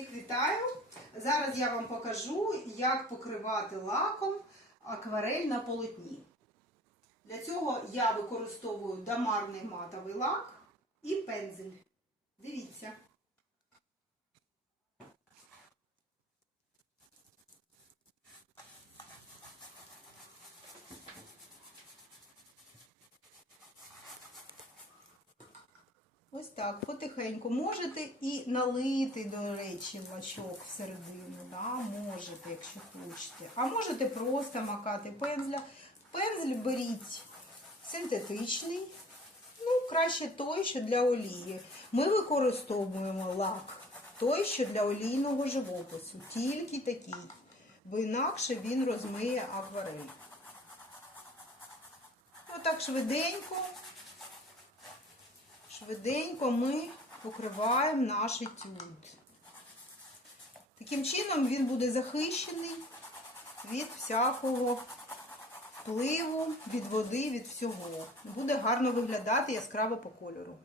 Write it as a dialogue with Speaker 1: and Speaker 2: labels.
Speaker 1: Всіх вітаю! Зараз я вам покажу, як покривати лаком акварель на полотні. Для цього я використовую дамарний матовий лак і пензель. Дивіться. Так, потихеньку. Можете і налити, до речі, лачок всередину. Да? Можете, якщо хочете. А можете просто макати пензля. Пензль беріть синтетичний. Ну, краще той, що для олії. Ми використовуємо лак, той, що для олійного живопису. Тільки такий. Бо інакше він розмиє акварель. Отак швиденько. Швиденько ми покриваємо наш етюд. Таким чином він буде захищений від всякого впливу, від води, від всього. Буде гарно виглядати яскраво по кольору.